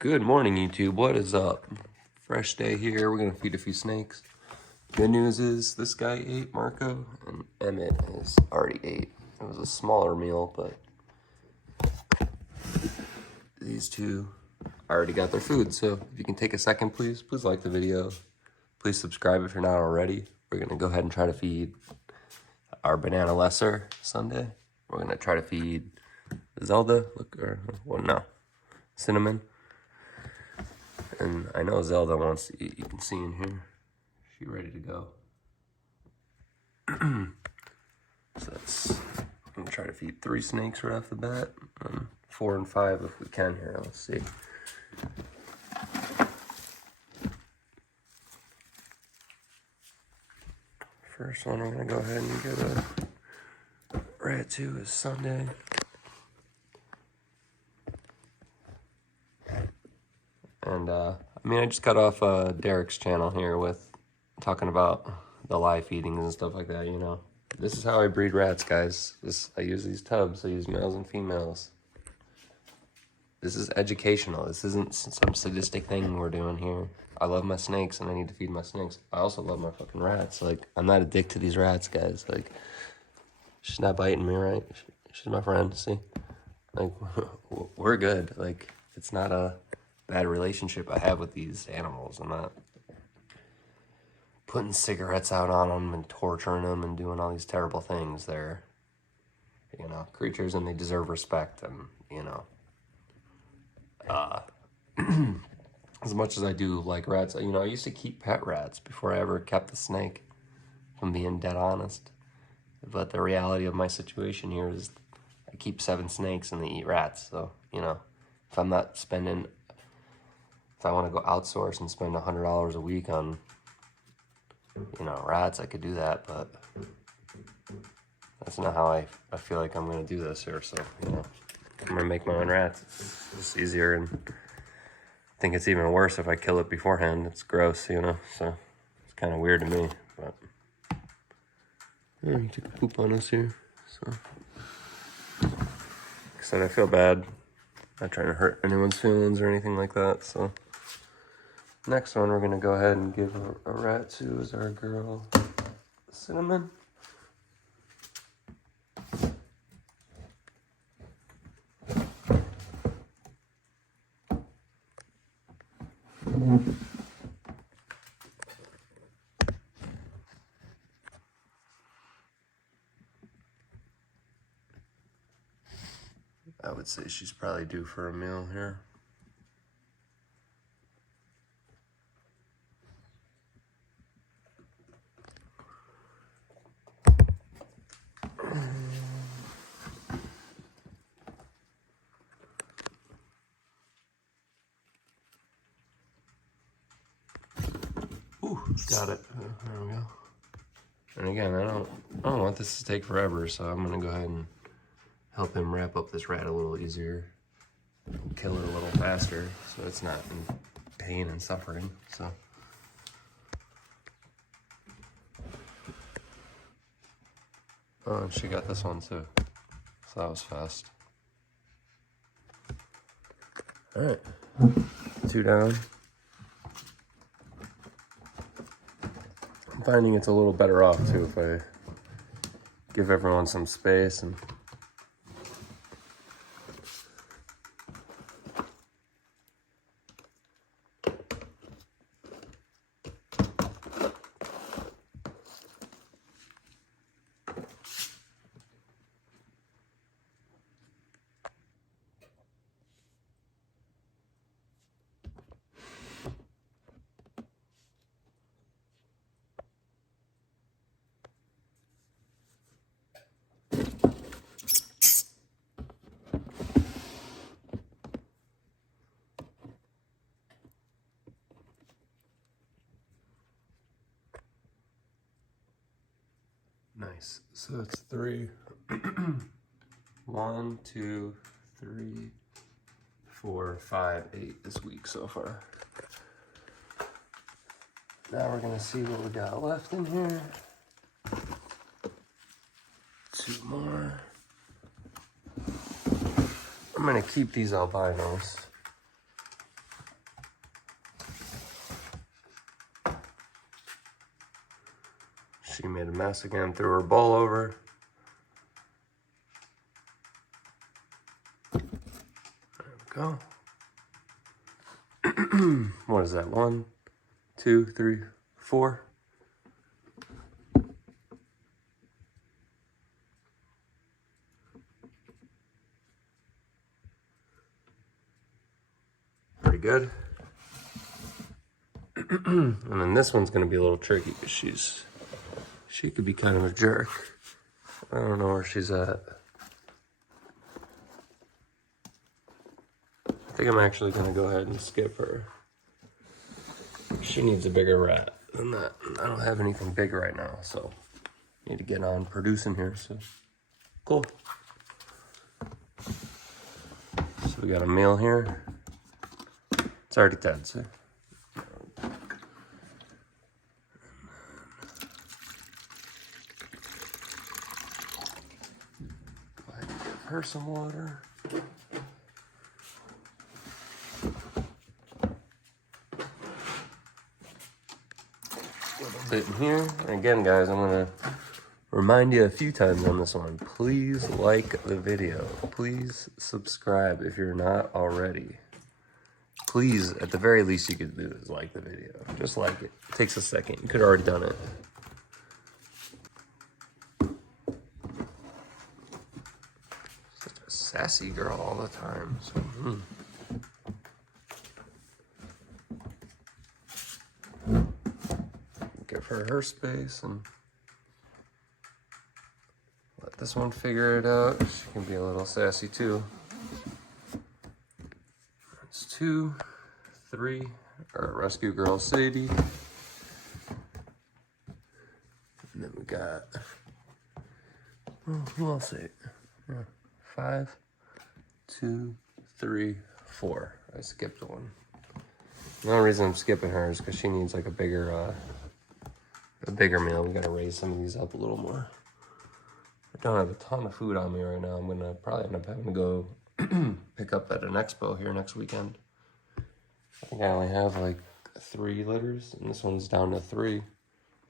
Good morning, YouTube. What is up? Fresh day here. We're gonna feed a few snakes. Good news is this guy ate, Marco, and Emmett has already ate. It was a smaller meal, but these two already got their food. So if you can take a second, please like the video. Please subscribe if you're not already. We're gonna go ahead and try to feed our banana lesser Sunday. We're gonna try to feed Zelda. Cinnamon. And I know Zelda wants to eat. You can see in here, she's ready to go. So I'm gonna try to feed 3 snakes right off the bat, and 4 and 5 if we can here. Let's see. First one we're gonna go ahead and give a rat to is Sunday. And I just got off Derek's channel here with talking about the live feedings and stuff like that, you know. This is how I breed rats, guys. I use these tubs. I use males and females. This is educational. This isn't some sadistic thing we're doing here. I love my snakes and I need to feed my snakes. I also love my fucking rats. Like, I'm not addicted to these rats, guys. Like, she's not biting me, right? She's my friend, see? Like, we're good. Like, it's not a bad relationship I have with these animals. I'm not putting cigarettes out on them and torturing them and doing all these terrible things. They're, you know, creatures and they deserve respect. And, you know, as much as I do like rats, you know, I used to keep pet rats before I ever kept the snake, if I'm being dead honest. But the reality of my situation here is I keep 7 snakes and they eat rats. So, you know, if I'm not spending, if I want to go outsource and spend $100 a week on, you know, rats, I could do that, but that's not how I feel like I'm going to do this here. So, you know, I'm going to make my own rats. It's easier, and I think it's even worse if I kill it beforehand. It's gross, you know, so it's kind of weird to me, but yeah, you took a poop on us here, so. Like I said, I feel bad. Not trying to hurt anyone's feelings or anything like that, so. Next one we're gonna go ahead and give a rat to is our girl, Cinnamon. I would say she's probably due for a meal here. Ooh, got it. There we go. And again, I don't want this to take forever, so I'm gonna go ahead and help him wrap up this rat a little easier, kill it a little faster, so it's not in pain and suffering. So. Oh, and she got this one too, so that was fast. All right, 2 down. I'm finding it's a little better off too if I give everyone some space and nice. So it's 3. 1, 2, 3, 4, 5, 8 this week so far. Now we're gonna see what we got left in here. 2 more. I'm gonna keep these albinos. She made a mess again, threw her bowl over. There we go. What is that? 1, 2, 3, 4. Pretty good. And then this one's gonna be a little tricky because she could be kind of a jerk. I don't know where she's at. I think I'm actually gonna go ahead and skip her. She needs a bigger rat than that. I don't have anything big right now, so I need to get on producing here. So cool. So we got a male here. It's already dead, so. Go ahead and give her some water. Little bit in here. And again, guys, I'm gonna remind you a few times on this one. Please like the video. Please subscribe if you're not already. Please, at the very least you could do is like the video. Just like it. It takes a second. You could have already done it. Such a sassy girl all the time. So, give her space and let this one figure it out. She can be a little sassy too. That's 2, 3, our rescue girl Sadie. And then we got, who else? 8? Yeah, 5, 2, 3, 4. I skipped one. The only reason I'm skipping her is because she needs like a bigger meal. We gotta raise some of these up a little more. I don't have a ton of food on me right now. I'm gonna probably end up having to go pick up at an expo here next weekend. I think I only have like 3 litters, and this one's down to 3.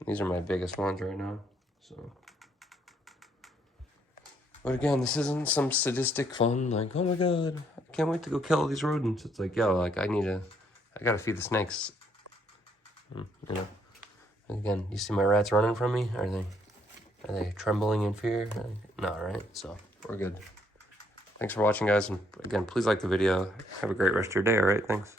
These are my biggest ones right now. So, but again, this isn't some sadistic fun like, oh my god, I can't wait to go kill all these rodents. It's like, yo, like I gotta feed the snakes. You know. Again, you see my rats running from me? Are they trembling in fear? No, right? So we're good. Thanks for watching, guys, and again, please like the video. Have a great rest of your day. All right, thanks.